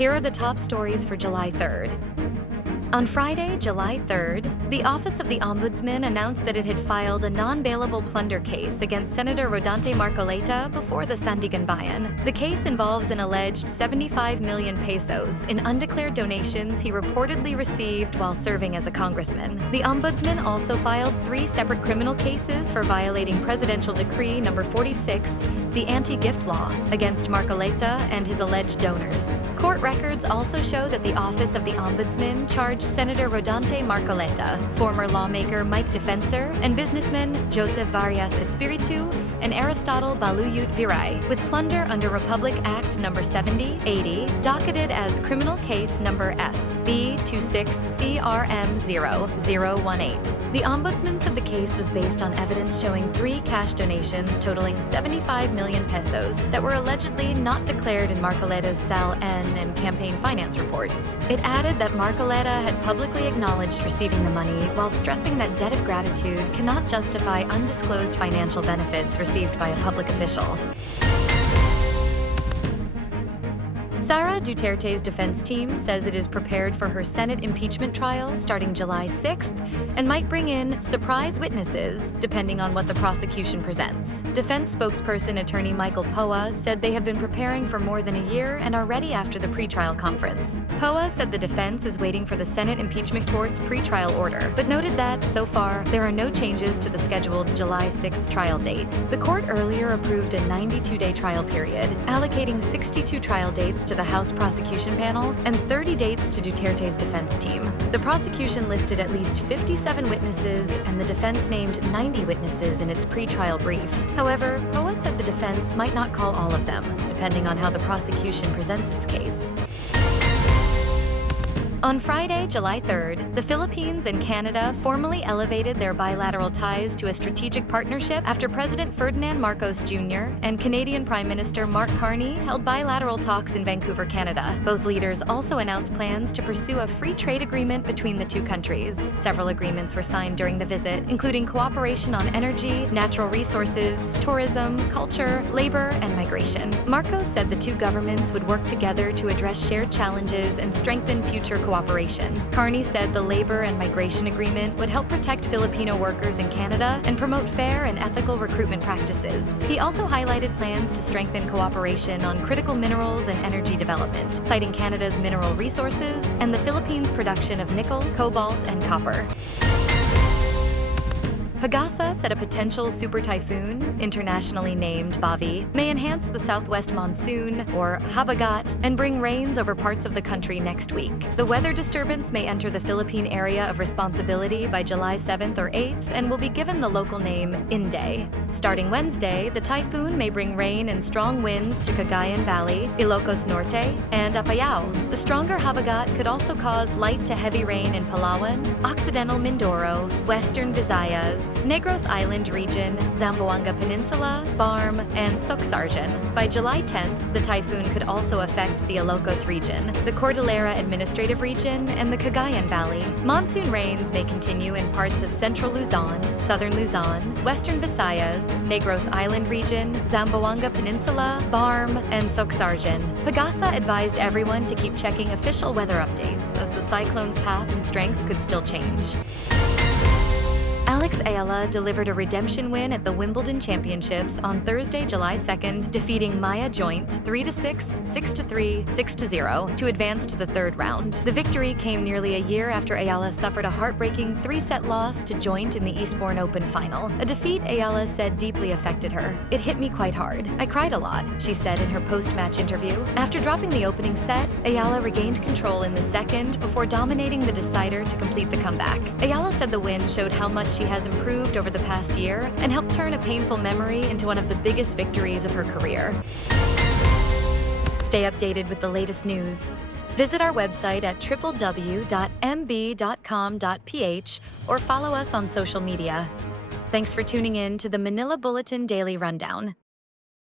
Here are the top stories for July 3rd. On Friday, July 3rd, the Office of the Ombudsman announced that it had filed a non-bailable plunder case against Senator Rodante Marcoleta before the Sandiganbayan. The case involves an alleged 75 million pesos in undeclared donations he reportedly received while serving as a congressman. The Ombudsman also filed 3 separate criminal cases for violating Presidential Decree No. 46, the anti-gift law, against Marcoleta and his alleged donors. Court records also show that the Office of the Ombudsman charged Senator Rodante Marcoleta, former lawmaker Mike Defensor, and businessmen Joseph Varias Espiritu and Aristotle Baluyut Viray with plunder under Republic Act No. 7080, docketed as Criminal Case No. S.B26CRM0018. The Ombudsman said the case was based on evidence showing 3 cash donations totaling 75 million pesos that were allegedly not declared in Marcoleta's Sal N and campaign finance reports. It added that Marcoleta had publicly acknowledged receiving the money while stressing that debt of gratitude cannot justify undisclosed financial benefits received by a public official. Sara Duterte's defense team says it is prepared for her Senate impeachment trial starting July 6th and might bring in surprise witnesses depending on what the prosecution presents. Defense spokesperson attorney Michael Poa said they have been preparing for more than a year and are ready after the pretrial conference. Poa said the defense is waiting for the Senate impeachment court's pretrial order, but noted that, so far, there are no changes to the scheduled July 6th trial date. The court earlier approved a 92-day trial period, allocating 62 trial dates to the House prosecution panel and 30 dates to Duterte's defense team. The prosecution listed at least 57 witnesses and the defense named 90 witnesses in its pretrial brief. However, Poa said the defense might not call all of them, depending on how the prosecution presents its case. On Friday, July 3rd, the Philippines and Canada formally elevated their bilateral ties to a strategic partnership after President Ferdinand Marcos Jr. and Canadian Prime Minister Mark Carney held bilateral talks in Vancouver, Canada. Both leaders also announced plans to pursue a free trade agreement between the two countries. Several agreements were signed during the visit, including cooperation on energy, natural resources, tourism, culture, labor, and migration. Marcos said the two governments would work together to address shared challenges and strengthen future cooperation. Carney said the labor and migration agreement would help protect Filipino workers in Canada and promote fair and ethical recruitment practices. He also highlighted plans to strengthen cooperation on critical minerals and energy development, citing Canada's mineral resources and the Philippines' production of nickel, cobalt, and copper. Pagasa said a potential super typhoon, internationally named Bavi, may enhance the southwest monsoon, or habagat, and bring rains over parts of the country next week. The weather disturbance may enter the Philippine area of responsibility by July 7th or 8th and will be given the local name Inday. Starting Wednesday, the typhoon may bring rain and strong winds to Cagayan Valley, Ilocos Norte, and Apayao. The stronger habagat could also cause light to heavy rain in Palawan, Occidental Mindoro, Western Visayas, Negros Island region, Zamboanga Peninsula, Barm, and Socsargen. By July 10th, the typhoon could also affect the Ilocos region, the Cordillera Administrative Region, and the Cagayan Valley. Monsoon rains may continue in parts of central Luzon, southern Luzon, western Visayas, Negros Island region, Zamboanga Peninsula, Barm, and Socsargen. Pagasa advised everyone to keep checking official weather updates as the cyclone's path and strength could still change. Eala delivered a redemption win at the Wimbledon Championships on Thursday, July 2nd, defeating Maya Joint 3-6, 6-3, 6-0 to advance to the third round. The victory came nearly a year after Eala suffered a heartbreaking 3-set loss to Joint in the Eastbourne Open final, a defeat Eala said deeply affected her. "It hit me quite hard. I cried a lot," she said in her post-match interview. After dropping the opening set, Eala regained control in the second before dominating the decider to complete the comeback. Eala said the win showed how much she has improved over the past year and helped turn a painful memory into one of the biggest victories of her career. Stay updated with the latest news. Visit our website at www.mb.com.ph or follow us on social media. Thanks for tuning in to the Manila Bulletin Daily Rundown.